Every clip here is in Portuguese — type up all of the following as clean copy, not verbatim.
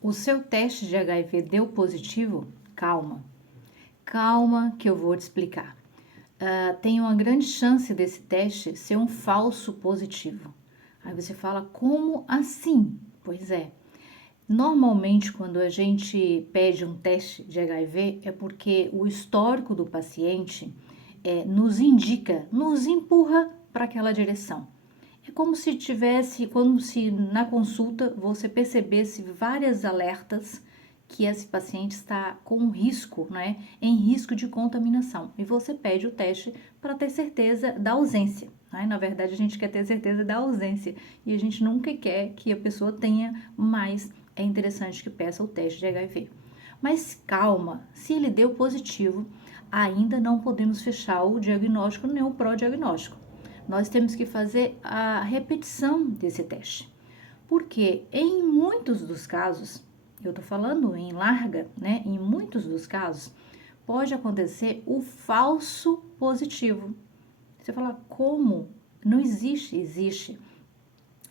O seu teste de HIV deu positivo? Calma, calma que eu vou te explicar. Tem uma grande chance desse teste ser um falso positivo. Aí você fala, como assim? Pois é, normalmente quando a gente pede um teste de HIV é porque o histórico do paciente nos indica, nos empurra para aquela direção. É como se tivesse, como se na consulta você percebesse várias alertas que esse paciente está com risco, né, em risco de contaminação. E você pede o teste para ter certeza da ausência. Né? Na verdade, a gente quer ter certeza da ausência e a gente nunca quer que a pessoa tenha, mas é interessante que peça o teste de HIV. Mas calma, se ele deu positivo, ainda não podemos fechar o diagnóstico nem o pró-diagnóstico. Nós temos que fazer a repetição desse teste. Porque em muitos dos casos, eu estou falando em larga, né? Em muitos dos casos, pode acontecer o falso positivo. Você fala, como? Não existe, existe.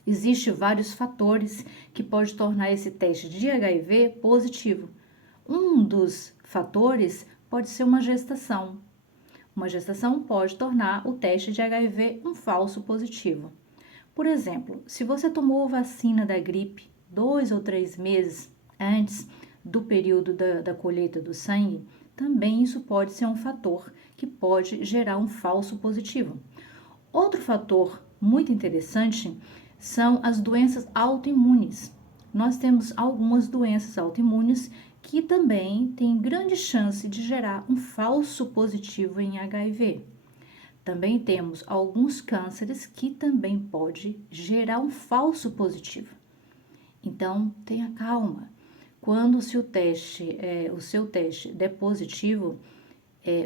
Existem vários fatores que pode tornar esse teste de HIV positivo. Um dos fatores pode ser uma gestação. Uma gestação pode tornar o teste de HIV um falso positivo. Por exemplo, se você tomou vacina da gripe 2 ou 3 meses antes do período da colheita do sangue, também isso pode ser um fator que pode gerar um falso positivo. Outro fator muito interessante são as doenças autoimunes. Nós temos algumas doenças autoimunes que também têm grande chance de gerar um falso positivo em HIV. Também temos alguns cânceres que também pode gerar um falso positivo. Então, tenha calma. Quando o seu teste der positivo,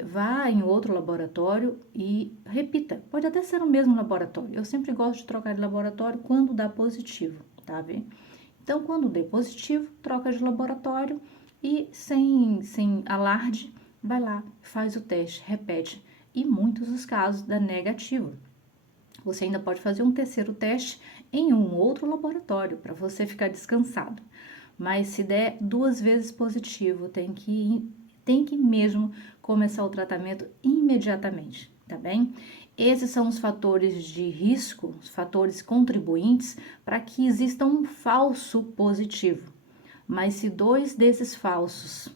vá em outro laboratório e repita. Pode até ser no mesmo laboratório. Eu sempre gosto de trocar de laboratório quando dá positivo, tá vendo? Então, quando der positivo, troca de laboratório e sem alarde, vai lá, faz o teste, repete. E muitos dos casos dá negativo. Você ainda pode fazer um terceiro teste em um outro laboratório para você ficar descansado. Mas se der 2 vezes positivo, tem que mesmo começar o tratamento imediatamente, tá bem? Esses são os fatores de risco, os fatores contribuintes para que exista um falso positivo. Mas se 2 desses falsos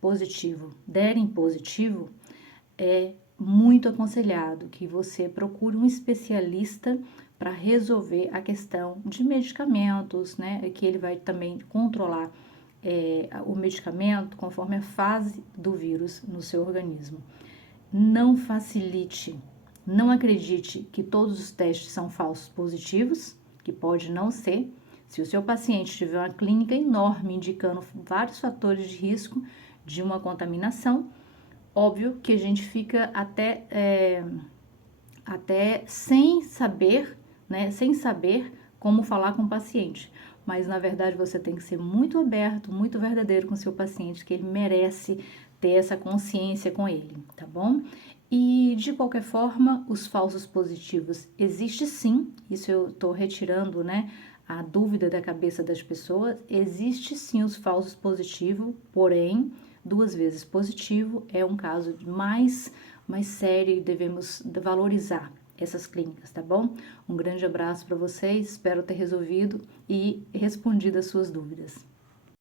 positivo derem positivo, é muito aconselhado que você procure um especialista para resolver a questão de medicamentos, né? Que ele vai também controlar o medicamento conforme a fase do vírus no seu organismo. Não facilite, não acredite que todos os testes são falsos positivos, que pode não ser. Se o seu paciente tiver uma clínica enorme indicando vários fatores de risco de uma contaminação, óbvio que a gente fica até sem saber, né, sem saber como falar com o paciente. Mas, na verdade, você tem que ser muito aberto, muito verdadeiro com o seu paciente, que ele merece ter essa consciência com ele, tá bom? E, de qualquer forma, os falsos positivos existem sim, isso eu estou retirando, né, a dúvida da cabeça das pessoas, existe sim os falsos positivos, porém, 2 vezes positivo é um caso mais sério e devemos valorizar essas clínicas, tá bom? Um grande abraço para vocês, espero ter resolvido e respondido as suas dúvidas.